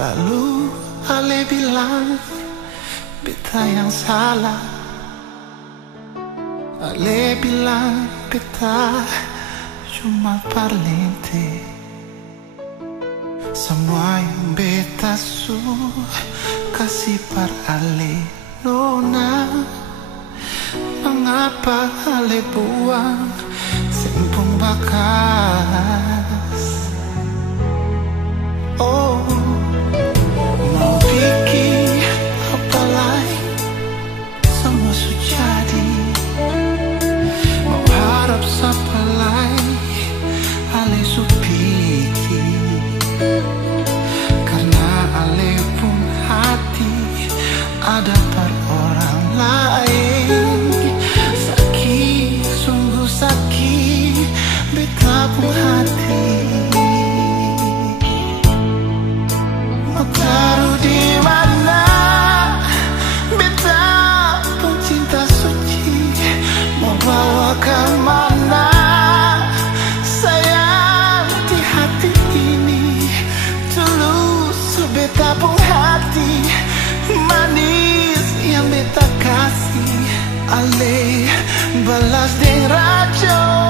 Lalu Ale bilang beta yang salah. Ale bilang beta cuma parlente. Semua yang beta kasih par Ale. Nona, mengapa Ale buang sempung bakas? Oh, mau bikin apa lain semua sudah jadi. Mau harap siapa lain Ale supiki. Karena Ale pun hati ada par orang lain. Sakit, sungguh sakit beta pun hati. Mau taruh di mana beta pun cinta suci. Mau bawa kemana sayang di hati ini. Tulus beta pun hati manis yang beta kasih. Ale balas dengan racun.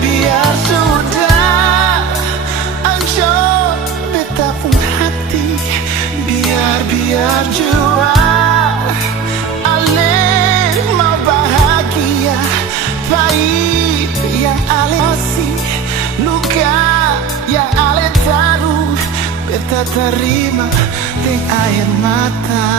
Biar sudah hancur beta pun hati. Biar jua Ale mau bahagia. Pahit yang Ale kasih, luka yang Ale taruh, beta terima dengan air mata.